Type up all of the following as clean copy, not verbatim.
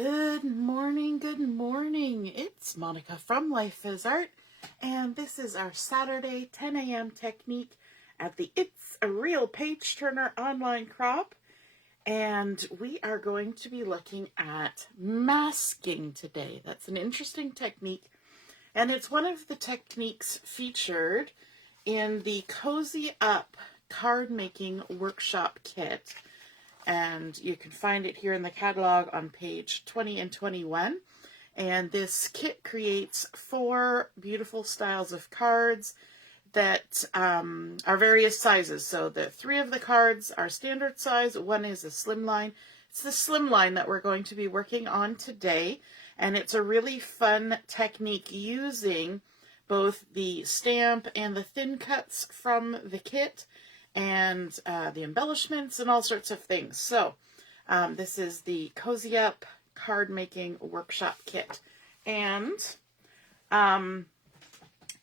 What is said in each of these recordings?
Good morning, good morning. It's Monica from Life is Art, and this is our Saturday 10 a.m. technique at the It's a Real Page Turner online crop. And we are going to be looking at masking today. That's an interesting technique, and it's one of the techniques featured in the Cozy Up card making workshop kit. And you can find it here in the catalog on page 20 and 21. And this kit creates 4 beautiful styles of cards that are various sizes. So the 3 of the cards are standard size, 1 is a slimline. It's the slimline that we're going to be working on today. And it's a really fun technique using both the stamp and the thin cuts from the kit, and the embellishments and all sorts of things. So this is the Cozy Up Card Making Workshop Kit. And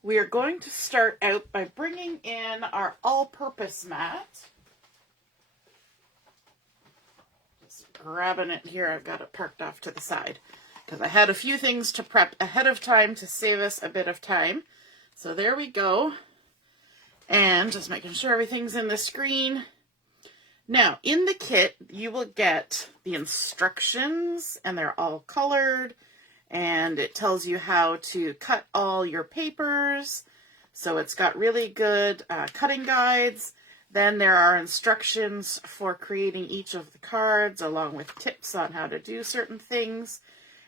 we are going to start out by bringing in our all-purpose mat. Just grabbing it here. I've got it parked off to the side because I had a few things to prep ahead of time to save us a bit of time. So there we go. And just making sure everything's in the screen. Now, in the kit, you will get the instructions, and they're all colored, and it tells you how to cut all your papers. So it's got really good cutting guides. Then there are instructions for creating each of the cards, along with tips on how to do certain things.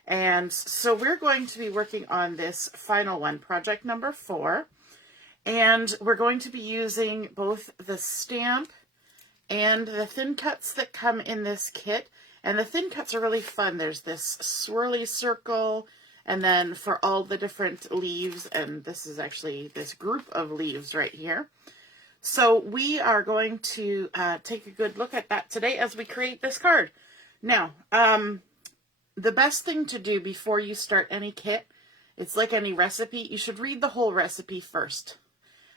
And so we're going to be working on this final one, project number 4. And we're going to be using both the stamp and the thin cuts that come in this kit. And the thin cuts are really fun. There's this swirly circle, and then for all the different leaves, and this is actually this group of leaves right here. So we are going to take a good look at that today as we create this card. Now, the best thing to do before you start any kit, it's like any recipe, you should read the whole recipe first.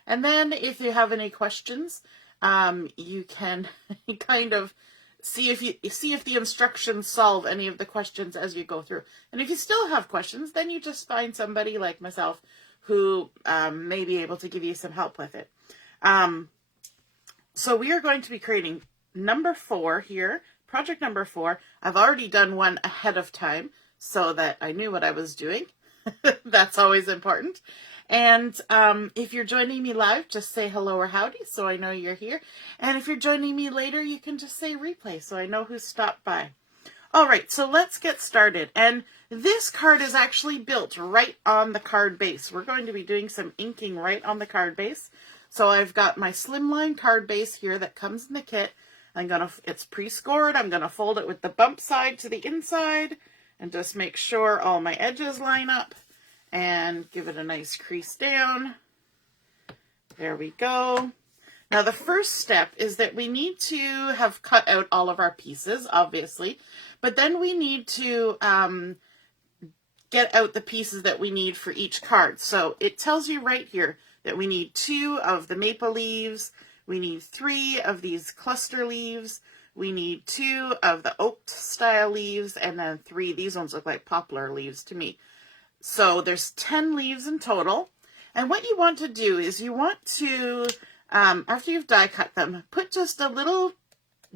And then if you have any questions, you can kind of see if the instructions solve any of the questions as you go through. And if you still have questions, then you just find somebody like myself who may be able to give you some help with it. So we are going to be creating number 4 here, project number 4. I've already done one ahead of time so that I knew what I was doing. That's always important. And if you're joining me live, just say hello or howdy so I know you're here. And if you're joining me later, you can just say replay so I know who stopped by. All right, so let's get started. And this card is actually built right on the card base. We're going to be doing some inking right on the card base. So I've got my slimline card base here that comes in the kit. It's pre-scored. I'm going to fold it with the bump side to the inside and just make sure all my edges line up. And give it a nice crease down. There we go. Now the first step is that we need to have cut out all of our pieces, obviously, but then we need to get out the pieces that we need for each card. So it tells you right here that we need 2 of the maple leaves, we need 3 of these cluster leaves, we need 2 of the oak style leaves, and then 3, these ones look like poplar leaves to me. So there's 10 leaves in total. And what you want to do is you want to, after you've die cut them, put just a little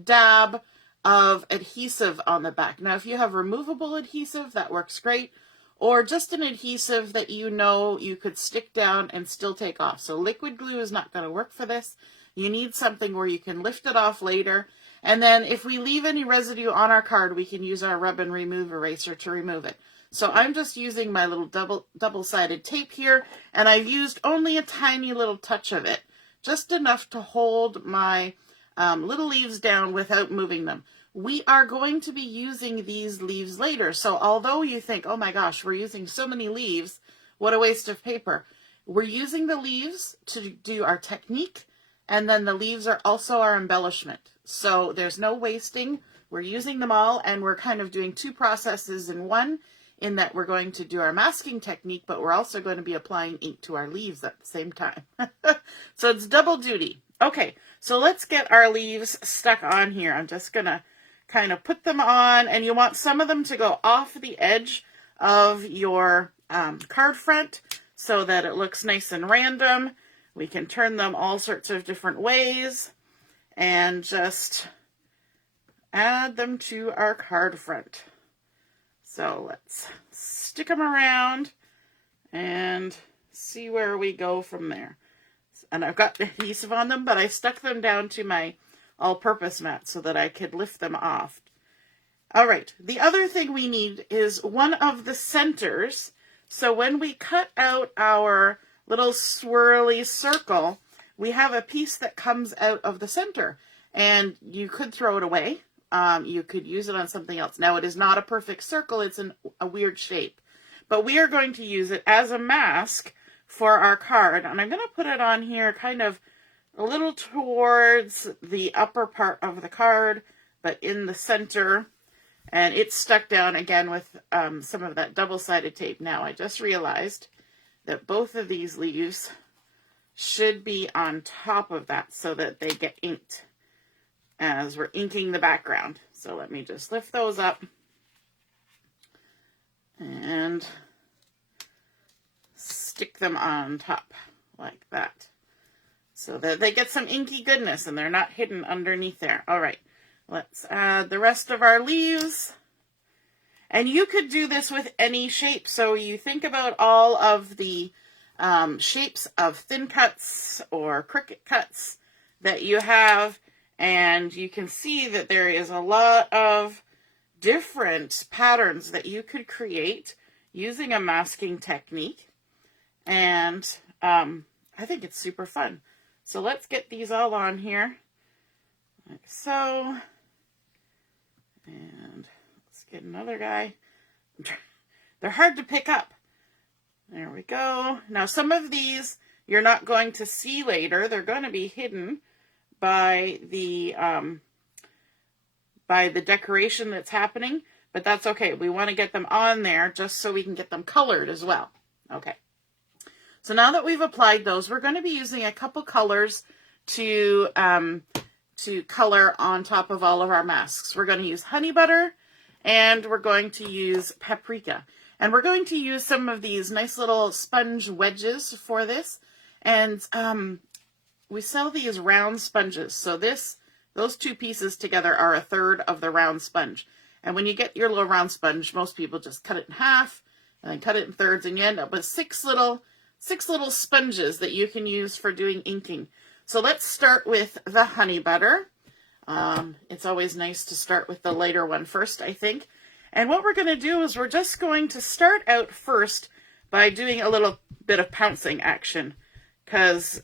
dab of adhesive on the back. Now, if you have removable adhesive, that works great. Or just an adhesive that you know you could stick down and still take off. So liquid glue is not going to work for this. You need something where you can lift it off later. And then if we leave any residue on our card, we can use our rub and remove eraser to remove it. So I'm just using my little double-sided tape here, and I've used only a tiny little touch of it, just enough to hold my little leaves down without moving them. We are going to be using these leaves later, so although you think, oh my gosh, we're using so many leaves, what a waste of paper. We're using the leaves to do our technique, and then the leaves are also our embellishment. So there's no wasting. We're using them all, and we're kind of doing 2 processes in one, in that we're going to do our masking technique, but we're also going to be applying ink to our leaves at the same time. So it's double duty. Okay, so let's get our leaves stuck on here. I'm just going to kind of put them on, and you want some of them to go off the edge of your card front so that it looks nice and random. We can turn them all sorts of different ways and just add them to our card front. So let's stick them around and see where we go from there. And I've got the adhesive on them, but I stuck them down to my all-purpose mat so that I could lift them off. All right, the other thing we need is one of the centers. So when we cut out our little swirly circle, we have a piece that comes out of the center, and you could throw it away. You could use it on something else. Now, it is not a perfect circle. It's a weird shape, but we are going to use it as a mask for our card. And I'm going to put it on here kind of a little towards the upper part of the card, but in the center. And it's stuck down again with some of that double-sided tape. Now, I just realized that both of these leaves should be on top of that so that they get inked as we're inking the background. So let me just lift those up and stick them on top like that so that they get some inky goodness and they're not hidden underneath there. All right, let's add the rest of our leaves. And you could do this with any shape. So you think about all of the shapes of thin cuts or cricket cuts that you have, and you can see that there is a lot of different patterns that you could create using a masking technique. And I think it's super fun. So let's get these all on here, like so. And let's get another guy. They're hard to pick up. There we go. Now, some of these you're not going to see later. They're going to be hidden by the decoration that's happening, but that's okay. We want to get them on there just so we can get them colored as well. Okay. So now that we've applied those, we're going to be using a couple colors to color on top of all of our masks. We're going to use honey butter, and we're going to use paprika. And we're going to use some of these nice little sponge wedges for this. And we sell these round sponges. So those two pieces together are a third of the round sponge. And when you get your little round sponge, most people just cut it in half and then cut it in thirds, and you end up with six little sponges that you can use for doing inking. So let's start with the honey butter. It's always nice to start with the lighter one first, I think. And what we're going to do is we're just going to start out first by doing a little bit of pouncing action, because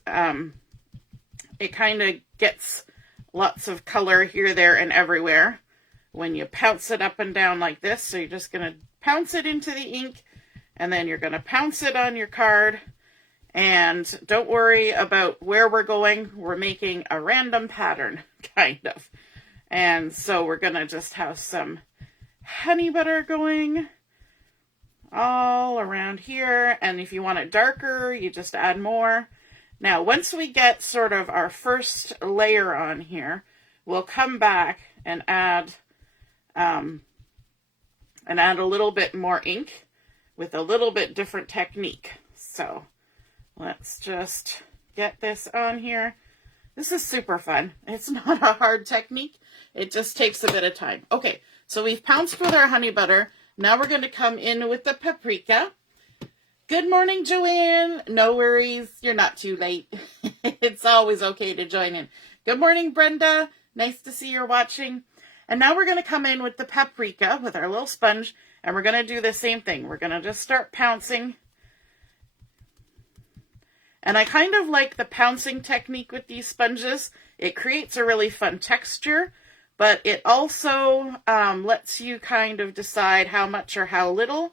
it kind of gets lots of color here, there, and everywhere when you pounce it up and down like this. So you're just going to pounce it into the ink, and then you're going to pounce it on your card. And don't worry about where we're going. We're making a random pattern, kind of. And so we're going to just have some honey butter going all around here. And if you want it darker, you just add more. Now, once we get sort of our first layer on here, we'll come back and add a little bit more ink with a little bit different technique. So let's just get this on here. This is super fun. It's not a hard technique. It just takes a bit of time. Okay, so we've pounced with our honey butter. Now we're going to come in with the paprika. Good morning, Joanne. No worries. You're not too late. It's always okay to join in. Good morning, Brenda. Nice to see you're watching. And now we're going to come in with the paprika with our little sponge, and we're going to do the same thing. We're going to just start pouncing. And I kind of like the pouncing technique with these sponges. It creates a really fun texture, but it also lets you kind of decide how much or how little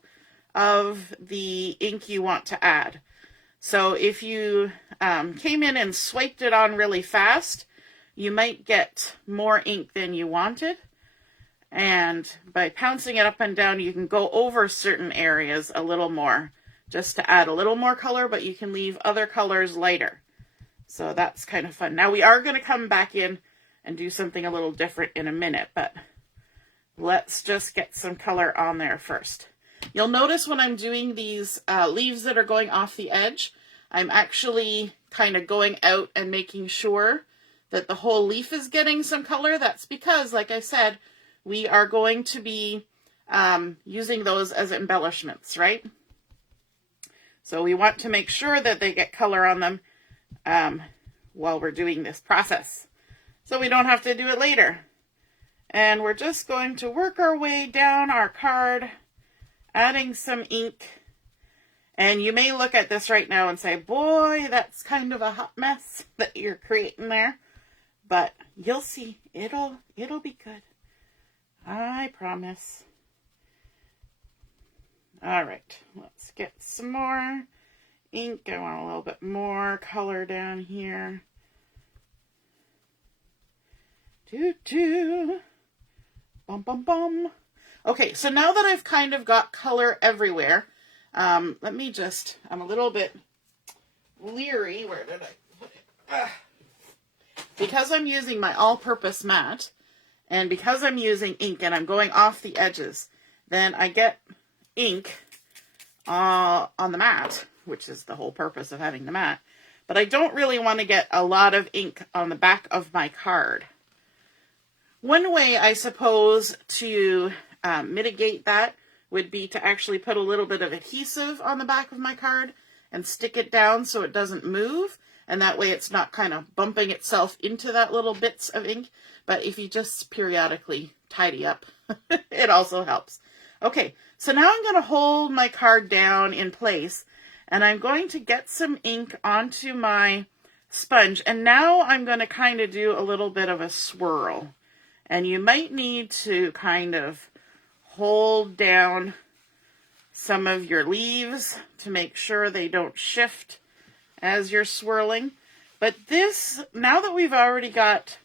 of the ink you want to add. So if you came in and swiped it on really fast, you might get more ink than you wanted. And by pouncing it up and down, you can go over certain areas a little more, just to add a little more color, but you can leave other colors lighter. So that's kind of fun. Now we are going to come back in and do something a little different in a minute, but let's just get some color on there first. You'll notice when I'm doing these leaves that are going off the edge, I'm actually kind of going out and making sure that the whole leaf is getting some color. That's because, like I said, we are going to be using those as embellishments, right? So we want to make sure that they get color on them while we're doing this process, so we don't have to do it later. And we're just going to work our way down our card, adding some ink. And you may look at this right now and say, boy, that's kind of a hot mess that you're creating there. But you'll see, it'll be good. I promise. All right, let's get some more ink. I want a little bit more color down here. Bum, bum, bum. Okay, so now that I've kind of got color everywhere, let me just, I'm a little bit leery. Where did I put it? Because I'm using my all-purpose mat, and because I'm using ink and I'm going off the edges, then I get ink on the mat, which is the whole purpose of having the mat. But I don't really want to get a lot of ink on the back of my card. One way, I suppose, to mitigate that would be to actually put a little bit of adhesive on the back of my card and stick it down so it doesn't move. And that way it's not kind of bumping itself into that little bits of ink. But if you just periodically tidy up, it also helps. Okay, so now I'm going to hold my card down in place, and I'm going to get some ink onto my sponge. And now I'm going to kind of do a little bit of a swirl. And you might need to kind of hold down some of your leaves to make sure they don't shift as you're swirling. But this, now that we've already got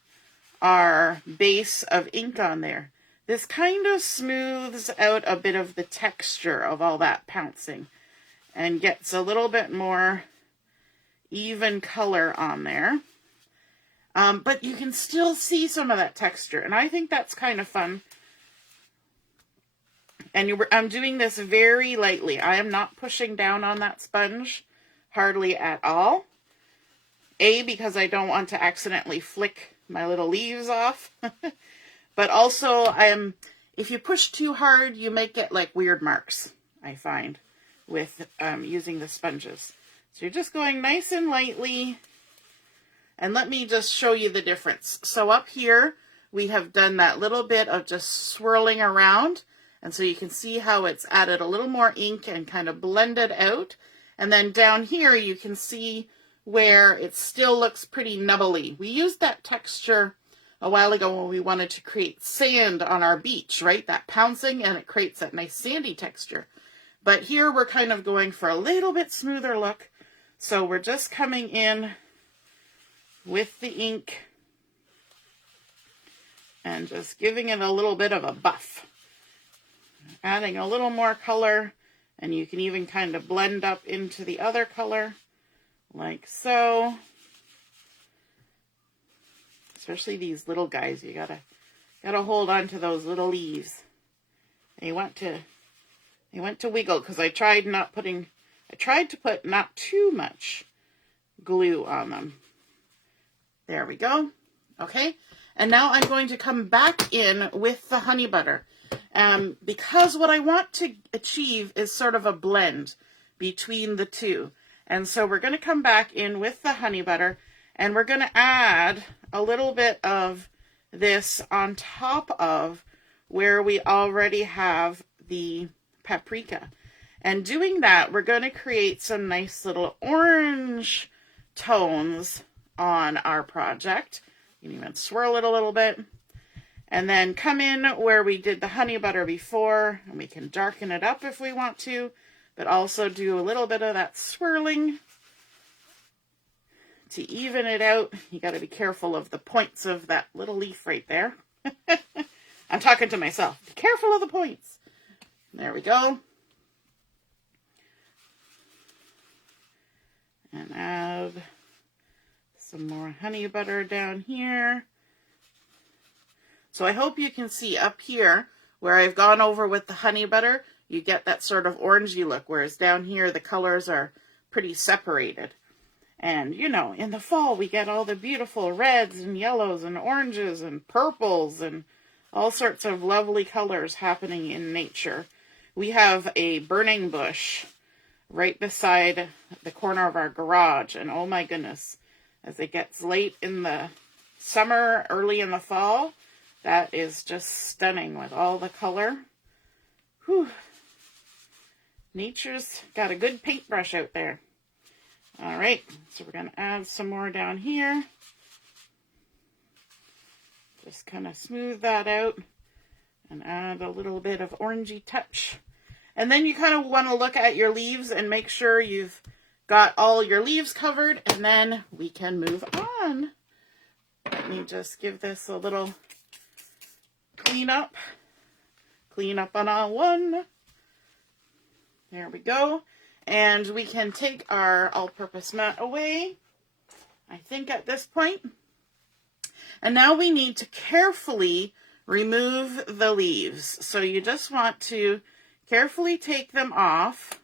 our base of ink on there, this kind of smooths out a bit of the texture of all that pouncing and gets a little bit more even color on there. But you can still see some of that texture, and I think that's kind of fun. And I'm doing this very lightly. I am not pushing down on that sponge, hardly at all. Because I don't want to accidentally flick my little leaves off. But also, if you push too hard, you might get like weird marks, I find, with using the sponges. So you're just going nice and lightly. And let me just show you the difference. So up here, we have done that little bit of just swirling around. And so you can see how it's added a little more ink and kind of blended out. And then down here, you can see where it still looks pretty nubbly. We used that texture a while ago when we wanted to create sand on our beach, right? That pouncing, and it creates that nice sandy texture. But here we're kind of going for a little bit smoother look. So we're just coming in with the ink and just giving it a little bit of a buff. Adding a little more color, and you can even kind of blend up into the other color, like so. Especially these little guys, you gotta hold on to those little leaves. They want to wiggle, because I tried to put not too much glue on them. There we go. Okay, and now I'm going to come back in with the honey butter. Because what I want to achieve is sort of a blend between the two. And so we're going to come back in with the honey butter, and we're going to add a little bit of this on top of where we already have the paprika. And doing that, we're going to create some nice little orange tones on our project. You can even swirl it a little bit. And then come in where we did the honey butter before, and we can darken it up if we want to, but also do a little bit of that swirling to even it out. You got to be careful of the points of that little leaf right there. I'm talking to myself. Be careful of the points. There we go. And add some more honey butter down here. So I hope you can see up here Where I've gone over with the honey butter, you get that sort of orangey look, whereas down here the colors are pretty separated. And, you know, in the fall we get all the beautiful reds and yellows and oranges and purples and all sorts of lovely colors happening in nature. We have a burning bush right beside the corner of our garage, and oh my goodness, as it gets late in the summer, early in the fall, that is just stunning with all the color. Whew. Nature's got a good paintbrush out there. All right, so we're going to add some more down here. Just kind of smooth that out and add a little bit of orangey touch. And then you kind of want to look at your leaves and make sure you've got all your leaves covered, and then we can move on. Let me just give this a little clean up. Clean up on all one. There we go. And we can take our all-purpose mat away, I think, at this point. And now we need to carefully remove the leaves. So you just want to carefully take them off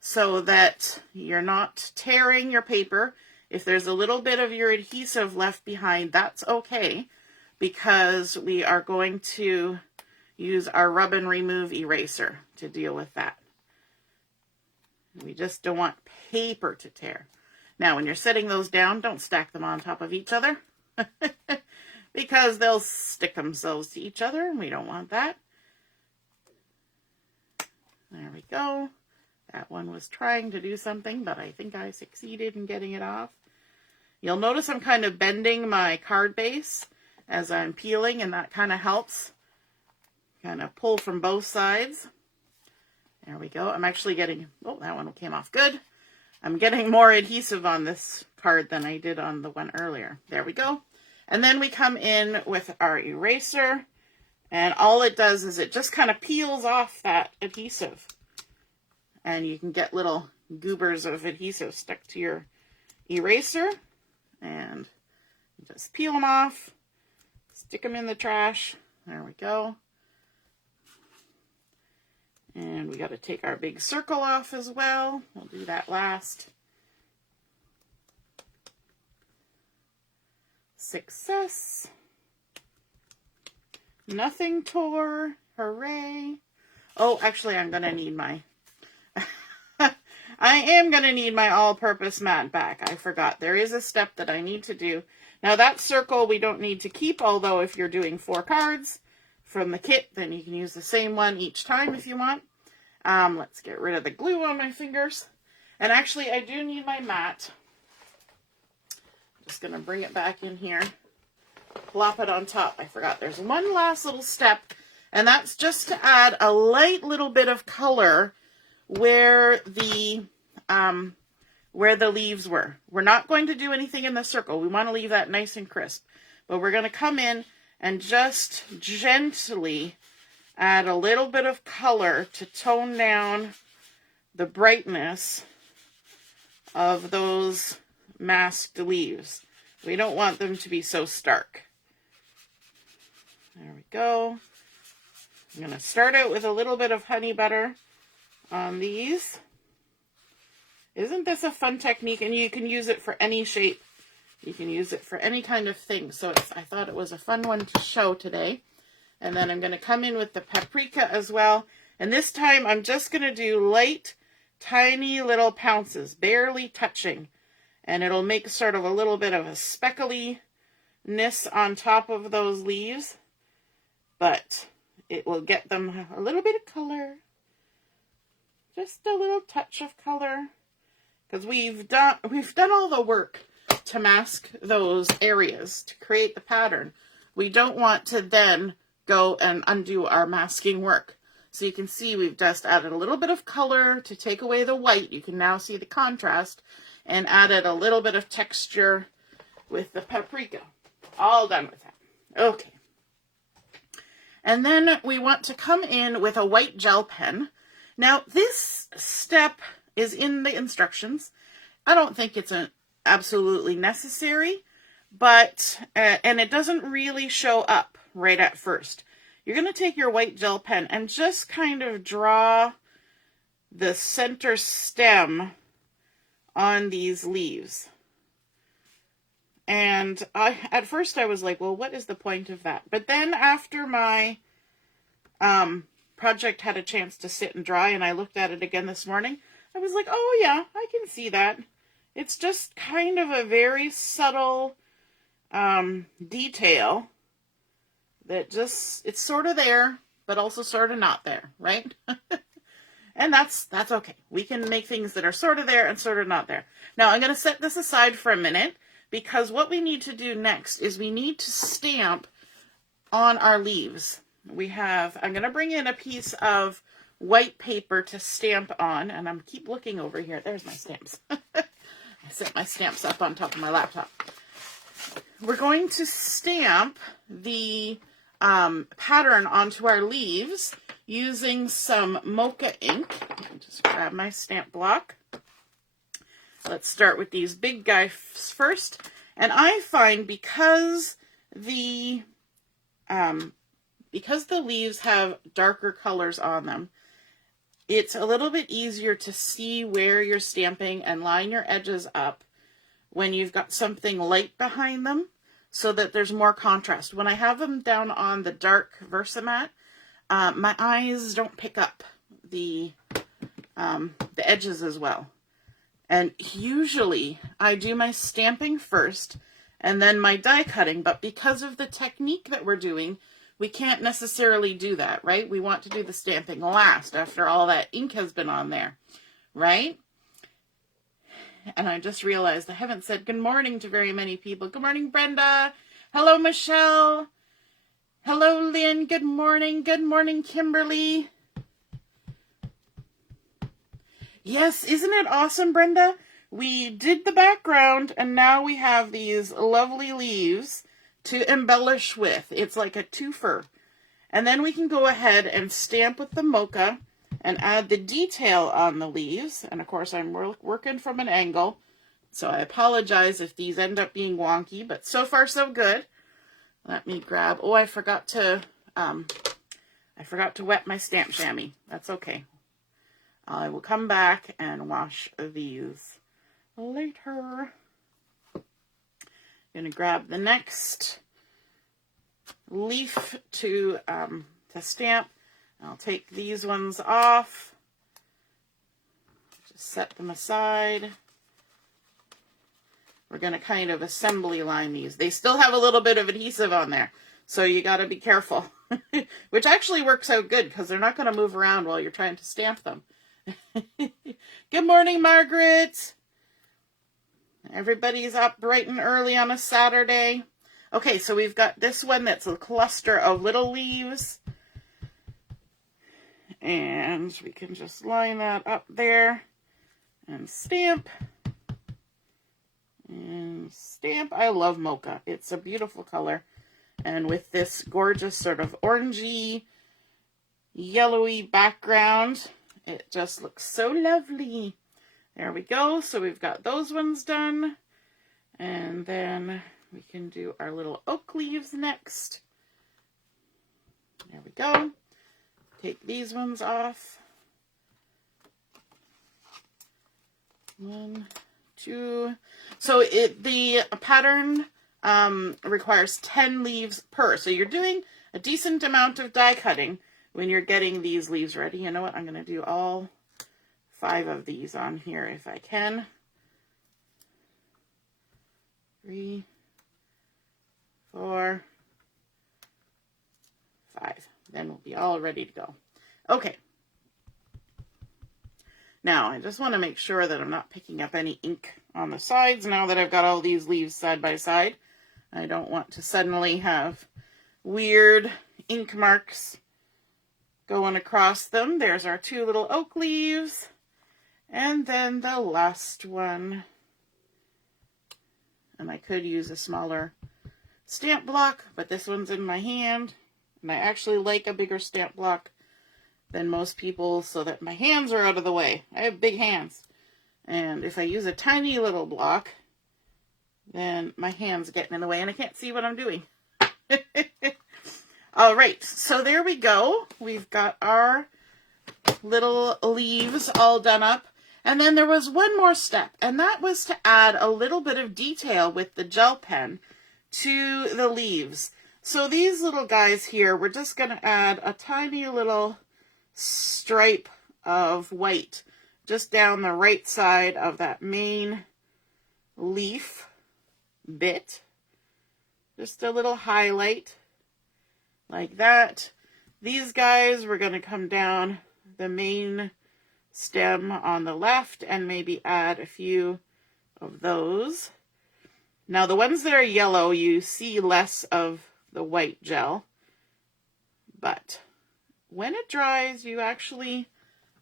so that you're not tearing your paper. If there's a little bit of your adhesive left behind, that's okay, because we are going to use our rub and remove eraser to deal with that. We just don't want paper to tear. Now, when you're setting those down, don't stack them on top of each other because they'll stick themselves to each other, and we don't want that. There we go. That one was trying to do something, but I think I succeeded in getting it off. You'll notice I'm kind of bending my card base as I'm peeling, and that kind of helps. Kind of pull from both sides. There we go. I'm actually getting, oh, that one came off good. I'm getting more adhesive on this card than I did on the one earlier. There we go. And then we come in with our eraser, and all it does is it just kind of peels off that adhesive. And you can get little goobers of adhesive stuck to your eraser, and just peel them off, stick them in the trash. There we go. And we got to take our big circle off as well. We'll do that last. Success. Nothing tore. Hooray. Oh, actually, I'm going to need my... I am going to need my all-purpose mat back. I forgot. There is a step that I need to do. Now, that circle we don't need to keep, although if you're doing 4 cards from the kit, then you can use the same one each time if you want. Let's get rid of the glue on my fingers. And actually, I do need my mat. I'm just going to bring it back in here. Plop it on top. I forgot there's one last little step, and that's just to add a light little bit of color where the leaves were. We're not going to do anything in the circle. We want to leave that nice and crisp. But we're going to come in and just gently add a little bit of color to tone down the brightness of those masked leaves. We don't want them to be so stark. There we go. I'm going to start out with a little bit of honey butter on these. Isn't this a fun technique? And you can use it for any shape. You can use it for any kind of thing. So I thought it was a fun one to show today. And then I'm going to come in with the paprika as well. And this time I'm just going to do light, tiny little pounces, barely touching. And it'll make sort of a little bit of a speckliness on top of those leaves. But it will get them a little bit of color. Just a little touch of color. Because we've done all the work to mask those areas, to create the pattern. We don't want to then go and undo our masking work. So you can see we've just added a little bit of color to take away the white. You can now see the contrast, and added a little bit of texture with the paprika. All done with that. Okay. And then we want to come in with a white gel pen. Now this step is in the instructions. I don't think it's absolutely necessary, but and it doesn't really show up right at first. you're going to take your white gel pen and just kind of draw the center stem on these leaves. And at first I was like, well, what is the point of that? But then after my project had a chance to sit and dry, and I looked at it again this morning, I was like, oh yeah, I can see that. It's just kind of a very subtle detail that just, it's sort of there, but also sort of not there, right? And that's okay. We can make things that are sort of there and sort of not there. Now I'm going to set this aside for a minute, because what we need to do next is we need to stamp on our leaves. I'm going to bring in a piece of white paper to stamp on, and I'm keep looking over here. There's my stamps. I set my stamps up on top of my laptop. We're going to stamp the pattern onto our leaves using some Mocha ink. I'll just grab my stamp block. Let's start with these big guys first. And I find because the leaves have darker colors on them, it's a little bit easier to see where you're stamping and line your edges up when you've got something light behind them, so that there's more contrast. When I have them down on the dark Versamat, my eyes don't pick up the edges as well. And usually I do my stamping first and then my die cutting, but because of the technique that we're doing, we can't necessarily do that, right? We want to do the stamping last after all that ink has been on there, right? And I just realized I haven't said good morning to very many people. Good morning, Brenda. Hello, Michelle. Hello, Lynn. Good morning. Good morning, Kimberly. Yes, isn't it awesome, Brenda? We did the background, and now we have these lovely leaves to embellish with. It's like a twofer. And then we can go ahead and stamp with the Mocha and add the detail on the leaves. And of course, I'm working from an angle, so I apologize if these end up being wonky, but so far so good. Let me grab, oh, I forgot to wet my stamp chamois. That's okay. I will come back and wash these later. I'm going to grab the next leaf to stamp. I'll take these ones off. Just set them aside. We're going to kind of assembly line these. They still have a little bit of adhesive on there, so you got to be careful. Which actually works out good because they're not going to move around while you're trying to stamp them. Good morning, Margaret. Everybody's up bright and early on a Saturday. Okay, so we've got this one that's a cluster of little leaves. And we can just line that up there and stamp. And stamp. I love Mocha. It's a beautiful color. And with this gorgeous sort of orangey, yellowy background, it just looks so lovely. There we go. So we've got those ones done. And then we can do our little oak leaves next. There we go. Take these ones off. 1, 2. So the pattern requires 10 leaves per. So you're doing a decent amount of die cutting when you're getting these leaves ready. You know what? I'm going to do all 5 of these on here if I can. 3, 4, 5. Then we'll be all ready to go. Okay. Now, I just want to make sure that I'm not picking up any ink on the sides now that I've got all these leaves side by side. I don't want to suddenly have weird ink marks going across them. There's our 2 little oak leaves. And then the last one. And I could use a smaller stamp block, but this one's in my hand. And I actually like a bigger stamp block than most people so that my hands are out of the way. I have big hands. And if I use a tiny little block, then my hands are getting in the way and I can't see what I'm doing. All right, so there we go. We've got our little leaves all done up. And then there was one more step, and that was to add a little bit of detail with the gel pen to the leaves. So these little guys here, we're just going to add a tiny little stripe of white just down the right side of that main leaf bit. Just a little highlight like that. These guys, we're going to come down the main stem on the left and maybe add a few of those. Now the ones that are yellow, you see less of the white gel, but when it dries, you actually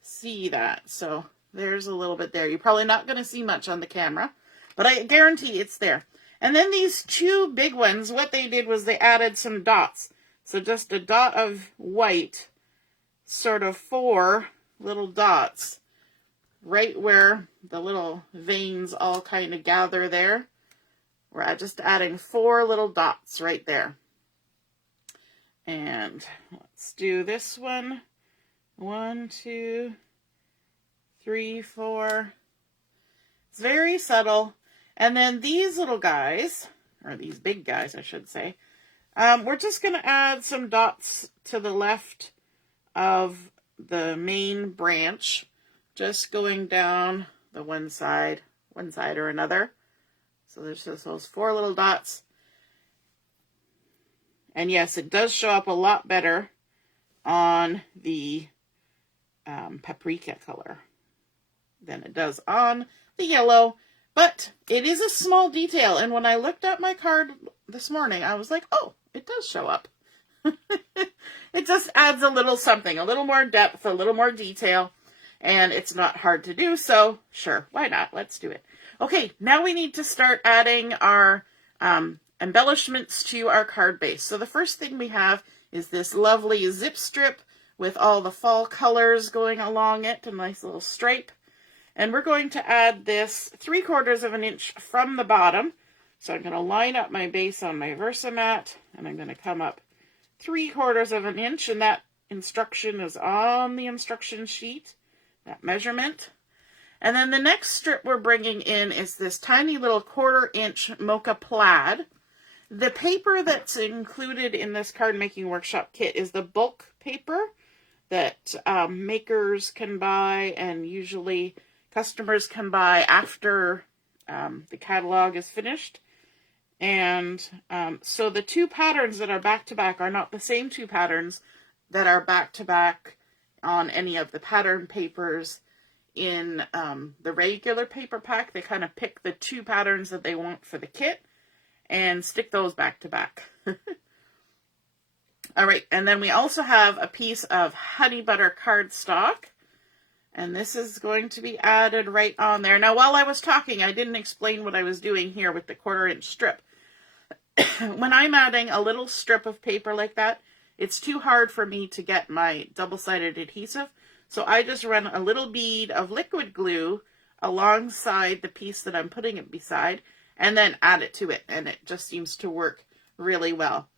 see that. So there's a little bit there. You're probably not going to see much on the camera, but I guarantee it's there. And then these two big ones, what they did was they added some dots. So just a dot of white, sort of 4 little dots, right where the little veins all kind of gather there. We're just adding 4 little dots right there. And let's do this one. 1, 2, 3, 4. It's very subtle. And then these little guys, or these big guys, I should say, we're just going to add some dots to the left of the main branch, just going down the one side or another. So there's just those 4 little dots. And yes, it does show up a lot better on the paprika color than it does on the yellow. But it is a small detail. And when I looked at my card this morning, I was like, oh, it does show up. It just adds a little something, a little more depth, a little more detail. And it's not hard to do. So sure, why not? Let's do it. Okay, now we need to start adding our embellishments to our card base. So the first thing we have is this lovely zip strip with all the fall colors going along it, a nice little stripe. And we're going to add this 3/4 of an inch from the bottom. So I'm going to line up my base on my Versamat, and I'm going to come up 3/4 of an inch, and that instruction is on the instruction sheet, that measurement. And then the next strip we're bringing in is this tiny little 1/4 inch Mocha plaid. The paper that's included in this card making workshop kit is the bulk paper that makers can buy, and usually customers can buy after the catalog is finished. And so the 2 patterns that are back-to-back are not the same 2 patterns that are back-to-back on any of the pattern papers in the regular paper pack. They kind of pick the 2 patterns that they want for the kit and stick those back-to-back. All right, and then we also have a piece of honey butter cardstock, and this is going to be added right on there. Now, while I was talking, I didn't explain what I was doing here with the 1/4 inch strip. When I'm adding a little strip of paper like that, it's too hard for me to get my double-sided adhesive, so I just run a little bead of liquid glue alongside the piece that I'm putting it beside, and then add it to it, and it just seems to work really well.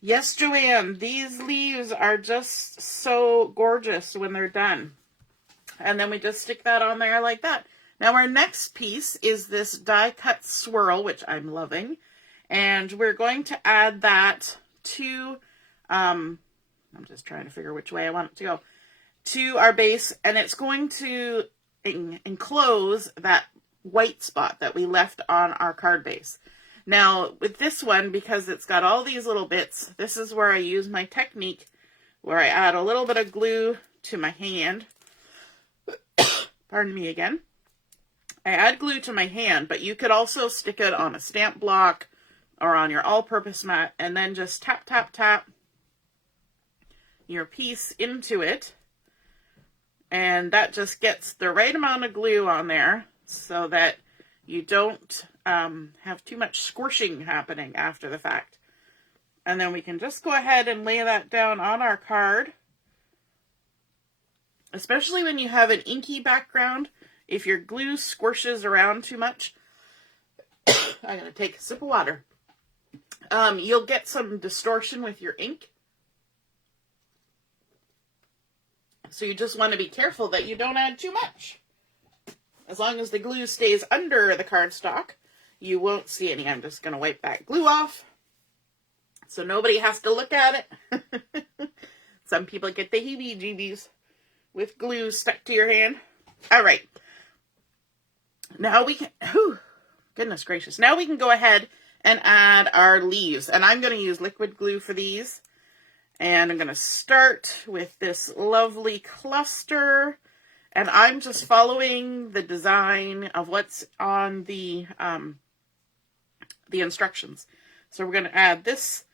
Yes, Joanne, these leaves are just so gorgeous when they're done. And then we just stick that on there like that. Now our next piece is this die cut swirl, which I'm loving. And we're going to add that to, I'm just trying to figure which way I want it to go, to our base. And it's going to enclose that white spot that we left on our card base. Now, with this one, because it's got all these little bits, this is where I use my technique, where I add a little bit of glue to my hand. Pardon me again. I add glue to my hand, but you could also stick it on a stamp block or on your all-purpose mat, and then just tap, tap, tap your piece into it. And that just gets the right amount of glue on there so that you don't have too much squishing happening after the fact. And then we can just go ahead and lay that down on our card. Especially when you have an inky background, if your glue squishes around too much, I'm going to take a sip of water. you'll get some distortion with your ink. So you just want to be careful that you don't add too much. As long as the glue stays under the cardstock, you won't see any. I'm just going to wipe that glue off so nobody has to look at it. Some people get the heebie-jeebies with glue stuck to your hand. All right. Now we can, goodness gracious. Now we can go ahead and add our leaves. And I'm going to use liquid glue for these. And I'm going to start with this lovely cluster. And I'm just following the design of what's on the instructions. So we're going to add this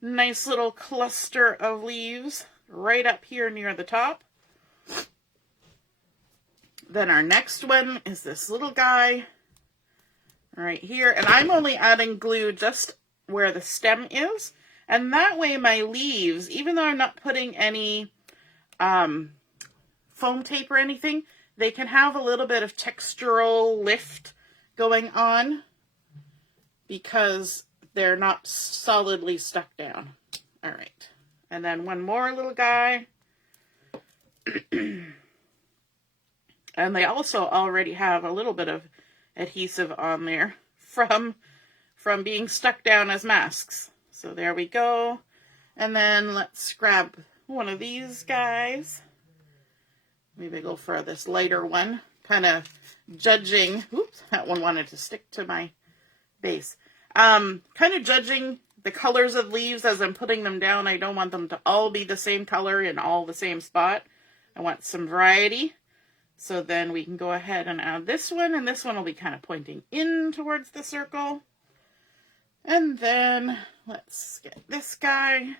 nice little cluster of leaves right up here near the top. Then our next one is this little guy right here. And I'm only adding glue just where the stem is. And that way my leaves, even though I'm not putting any foam tape or anything, they can have a little bit of textural lift going on because they're not solidly stuck down. All right. And then one more little guy. And they also already have a little bit of adhesive on there from being stuck down as masks. So there we go. And then let's grab one of these guys. Maybe go for this lighter one. Kind of judging. Oops, that one wanted to stick to my base. Kind of judging the colors of leaves as I'm putting them down. I don't want them to all be the same color in all the same spot. I want some variety. So then we can go ahead and add this one, and this one will be kind of pointing in towards the circle. And then let's get this guy.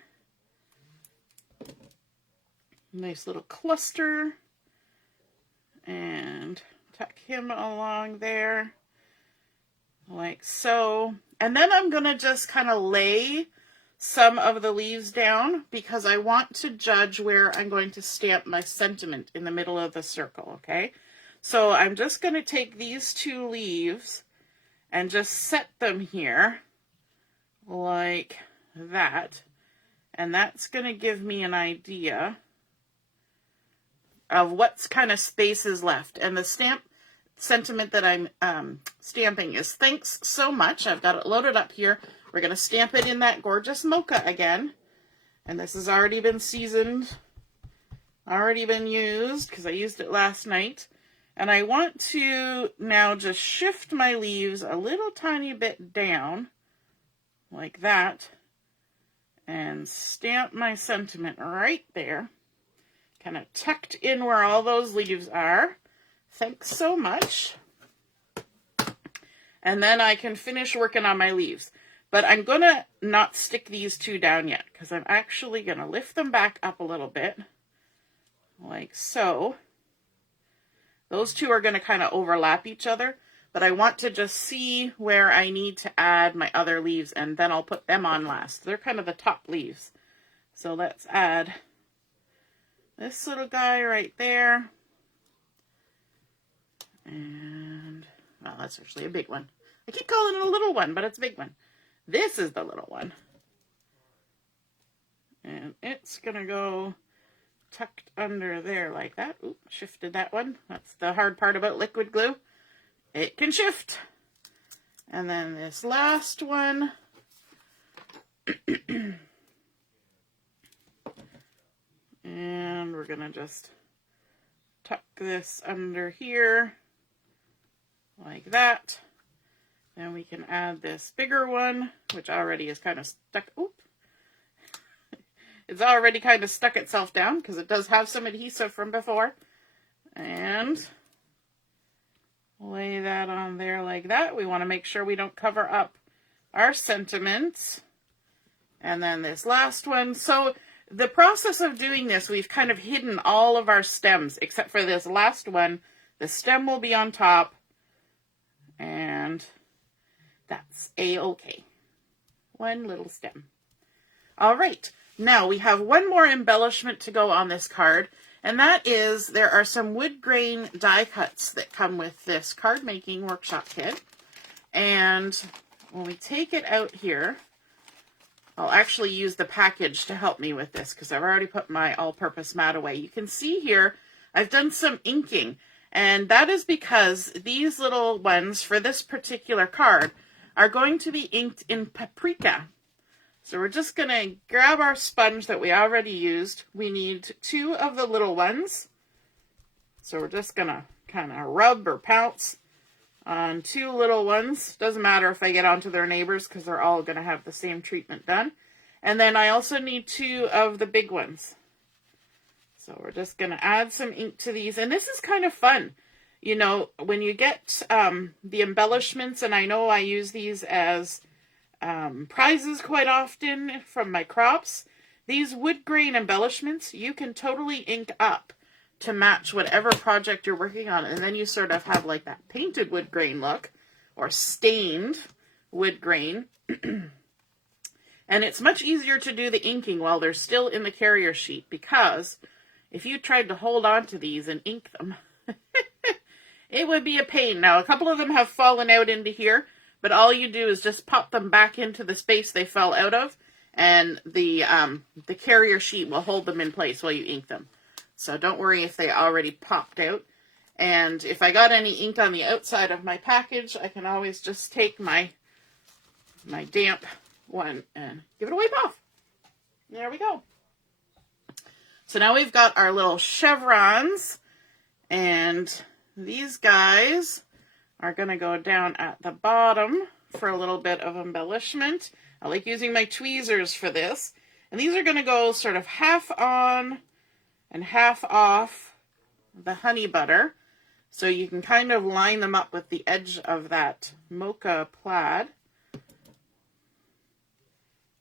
Nice little cluster. And tuck him along there, like so. And then I'm going to just kind of lay some of the leaves down because I want to judge where I'm going to stamp my sentiment in the middle of the circle, okay? So I'm just going to take these two leaves and just set them here like that. And that's going to give me an idea of what's kind of space is left. And the sentiment that I'm stamping is "Thanks so much." I've got it loaded up here. We're going to stamp it in that gorgeous Mocha again. And this has already been seasoned, already been used because I used it last night. And I want to now just shift my leaves a little tiny bit down like that and stamp my sentiment right there. Kind of tucked in where all those leaves are. Thanks so much. And then I can finish working on my leaves. But I'm going to not stick these two down yet because I'm actually going to lift them back up a little bit. Like so. Those two are going to kind of overlap each other. But I want to just see where I need to add my other leaves. And then I'll put them on last. They're kind of the top leaves. So let's add this little guy right there. And, well, that's actually a big one. I keep calling it a little one, but it's a big one. This is the little one. And it's going to go tucked under there like that. Oop, shifted that one. That's the hard part about liquid glue. It can shift. And then this last one. And we're going to just tuck this under here like that. Then we can add this bigger one, which already is kind of stuck. Oop. It's already kind of stuck itself down because it does have some adhesive from before. And lay that on there like that. We want to make sure we don't cover up our sentiments. And then this last one. So the process of doing this, we've kind of hidden all of our stems except for this last one. The stem will be on top. And that's a-okay. One little stem. All right. Now we have one more embellishment to go on this card. And that is there are some wood grain die cuts that come with this card making workshop kit. And when we take it out here, I'll actually use the package to help me with this because I've already put my all-purpose mat away. You can see here I've done some inking, and that is because these little ones for this particular card are going to be inked in Paprika. So we're just going to grab our sponge that we already used. We need 2 of the little ones. So we're just going to kind of rub or pounce on 2 little ones. Doesn't matter if they get onto their neighbors because they're all going to have the same treatment done. And then I also need 2 of the big ones. So we're just going to add some ink to these. And this is kind of fun. You know, when you get the embellishments, and I know I use these as prizes quite often from my crops, these wood grain embellishments, you can totally ink up to match whatever project you're working on. And then you sort of have like that painted wood grain look or stained wood grain. And it's much easier to do the inking while they're still in the carrier sheet, because if you tried to hold on to these and ink them, it would be a pain. Now, a couple of them have fallen out into here, but all you do is just pop them back into the space they fell out of, and the carrier sheet will hold them in place while you ink them. So don't worry if they already popped out. And if I got any ink on the outside of my package, I can always just take my damp one and give it a wipe off. There we go. So now we've got our little chevrons, and these guys are going to go down at the bottom for a little bit of embellishment. I like using my tweezers for this. And these are going to go sort of half on and half off the honey butter. So you can kind of line them up with the edge of that Mocha plaid.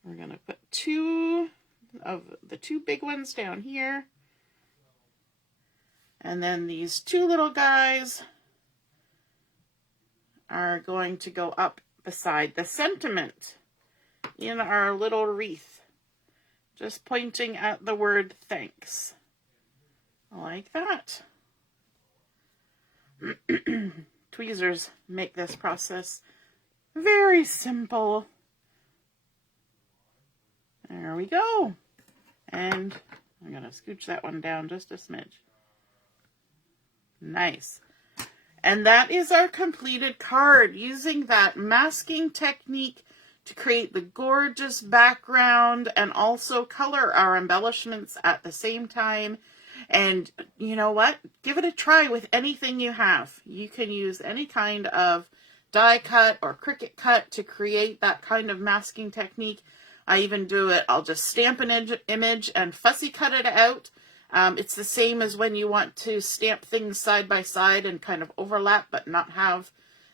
We're going to put 2 of the 2 big ones down here. And then these 2 little guys are going to go up beside the sentiment in our little wreath, just pointing at the word thanks, like that. Tweezers make this process very simple. There we go. And I'm going to scooch that one down just a smidge. Nice. And that is our completed card, using that masking technique to create the gorgeous background and also color our embellishments at the same time. And you know what? Give it a try with anything you have. You can use any kind of die cut or Cricut cut to create that kind of masking technique. I even do it, I'll just stamp an image and fussy cut it out. It's the same as when you want to stamp things side by side and kind of overlap but not have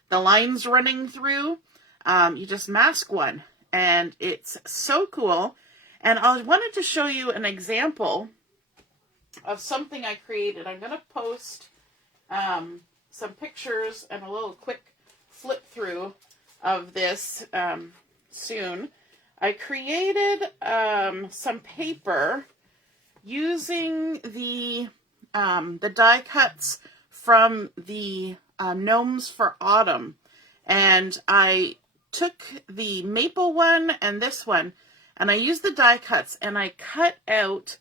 the lines running through. You just mask one, and it's so cool. And I wanted to show you an example of something I created. I'm going to post some pictures and a little quick flip through of this soon. I created some paper using the die cuts from the Gnomes for Autumn. And I took the maple one and this one, and I used the die cuts, and I cut out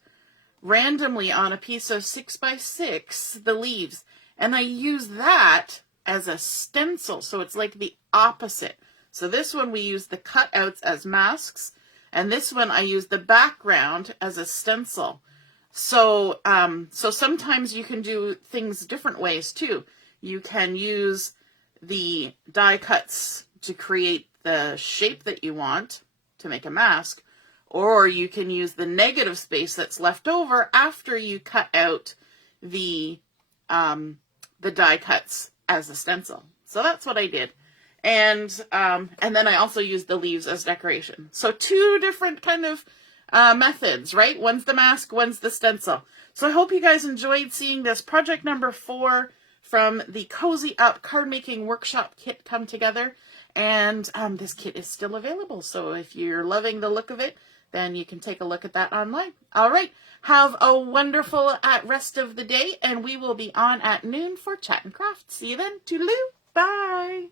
randomly on a piece of 6x6 the leaves, and I used that as a stencil, so it's like the opposite. So this one we use the cutouts as masks, and this one I use the background as a stencil. So so sometimes you can do things different ways too. You can use the die cuts to create the shape that you want to make a mask, or you can use the negative space that's left over after you cut out the die cuts as a stencil. So that's what I did. And then I also used the leaves as decoration. So 2 different kind of methods, right? One's the mask, one's the stencil. So I hope you guys enjoyed seeing this project number 4 from the Cozy Up Card Making Workshop kit come together. And this kit is still available. So if you're loving the look of it, then you can take a look at that online. All right. Have a wonderful rest of the day, and we will be on at noon for Chat and Craft. See you then. Toodaloo. Bye.